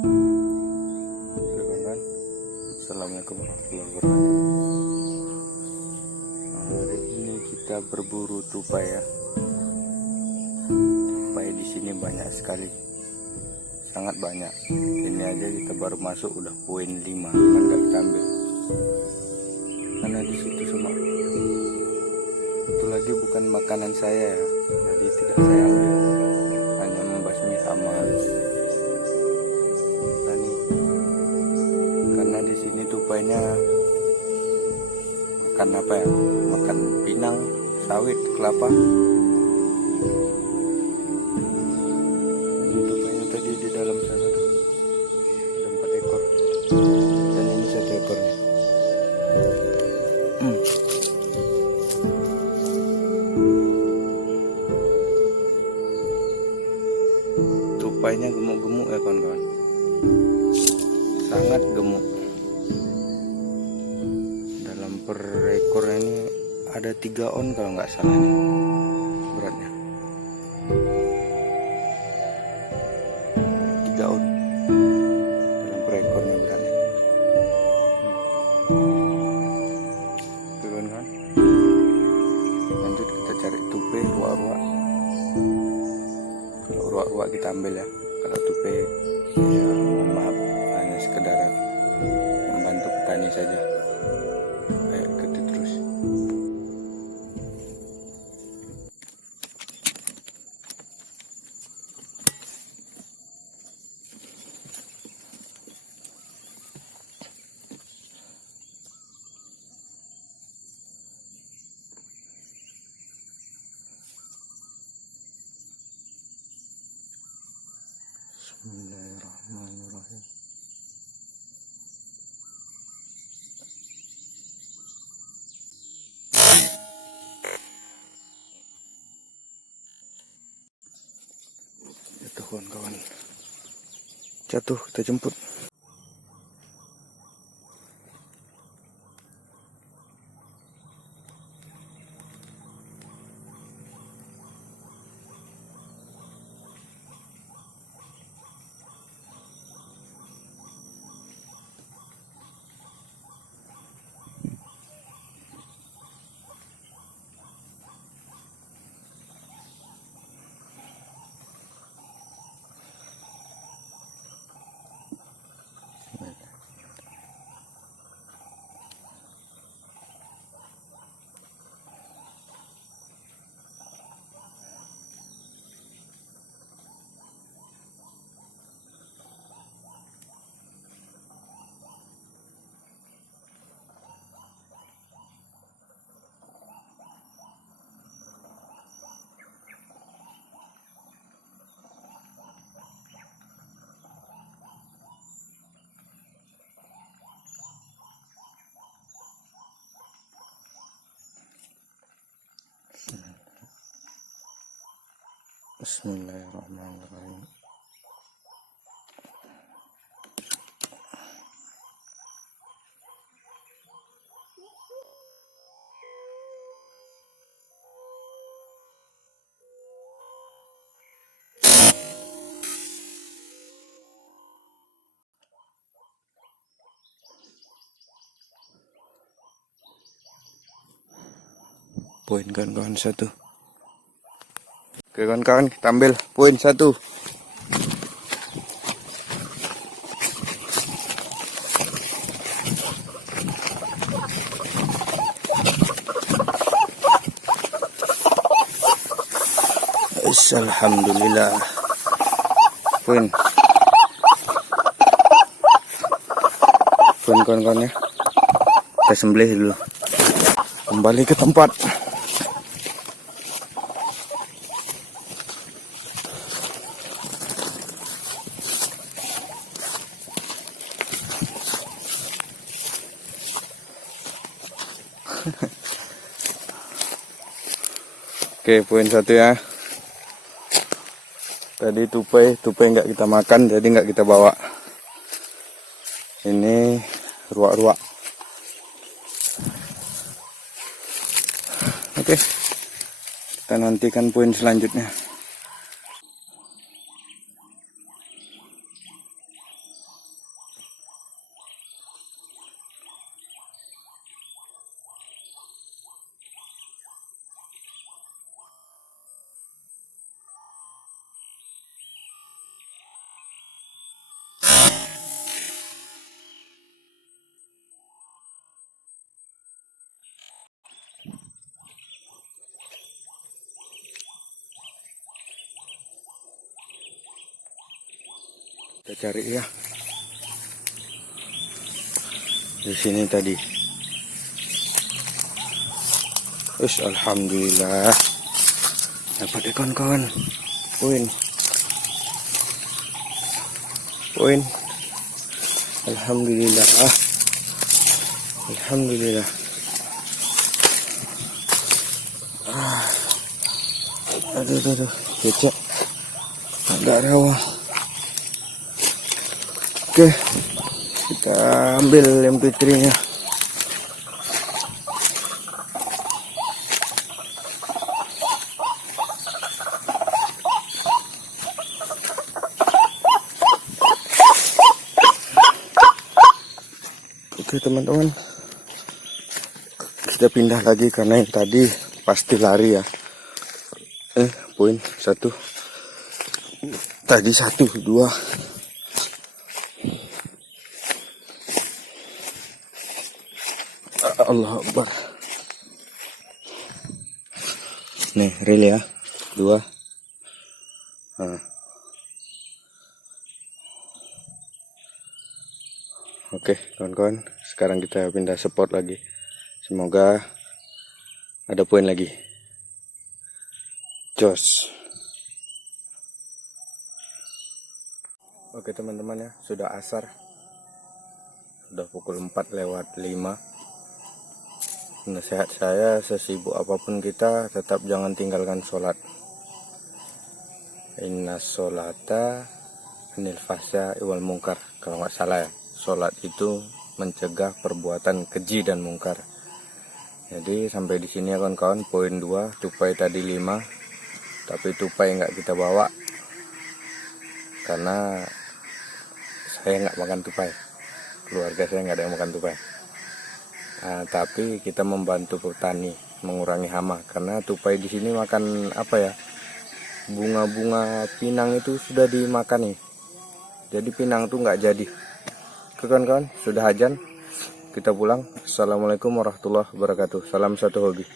Oke kawan, assalamualaikum warahmatullahi wabarakatuh. Hari ini kita berburu tupai ya. Tupai di sini banyak sekali, sangat banyak. Ini aja kita baru masuk udah poin 5, kan gak kita ambil karena di situ semua. Itu lagi bukan makanan saya ya, jadi tidak saya ambil, hanya membasmi hama tani. Karena di sini tupainya makan apa ya? Makan pinang, sawit, kelapa. Ini tupainya tadi di dalam sana tuh ada 4 ekor, dan ini 1 ekor nih. Tupainya gemuk-gemuk ya kawan-kawan, sangat gemuk. Dalam per ekor ini ada 3 on kalau nggak salah nih beratnya. 3 on dalam per ekornya beratnya. Oke kawan-kawan, lanjut kita cari tupai ruak-ruak. Kalau ruak-ruak kita ambil ya, kalau tupai ya mohon maaf, hanya sekedar membantu petani saja. Ayo ikuti terus. Bismillahirrahmanirrahim. Jatuh kawan-kawan, jatuh, kita jemput. Bismillahirrahmanirrahim. Poin kawan-kawan 1. Oke kawan-kawan, kita ambil poin 1. Alhamdulillah, poin kawan-kawan ya. Kita sembelih dulu, kembali ke tempat. Oke, poin 1 ya. Tadi tupai nggak kita makan, jadi nggak kita bawa. Ini ruak-ruak. Oke, kita nantikan poin selanjutnya. Kita cari ya. Di sini tadi. Alhamdulillah. Dapat ya kawan-kawan. Poin. Alhamdulillah. Alhamdulillah. Aduh. Kecok. Ada rawa. Oke. Kita ambil MP3-nya. Oke teman-teman, kita pindah lagi karena yang tadi pasti lari ya. Poin 1, tadi 1, 2. Allah Akbar. Nih reel ya, 2. Oke kawan-kawan, sekarang kita pindah spot lagi. Semoga ada poin lagi. Jos. Oke teman-teman ya, sudah asar. Sudah pukul 4:05. Nasihat saya, sesibuk apapun kita, tetap jangan tinggalkan sholat. Inna sholata anil fahsya wal munkar. Kalau nggak salah ya, sholat itu mencegah perbuatan keji dan mungkar. Jadi sampai di sini ya kawan-kawan, poin 2, tupai tadi 5, tapi tupai nggak kita bawa karena saya nggak makan tupai, keluarga saya nggak ada yang makan tupai. Tapi kita membantu petani mengurangi hama karena tupai di sini makan apa ya, bunga-bunga pinang itu sudah dimakan nih, jadi pinang tuh nggak jadi. Kawan-kawan, sudah azan, kita pulang. Assalamualaikum warahmatullahi wabarakatuh. Salam satu hobi.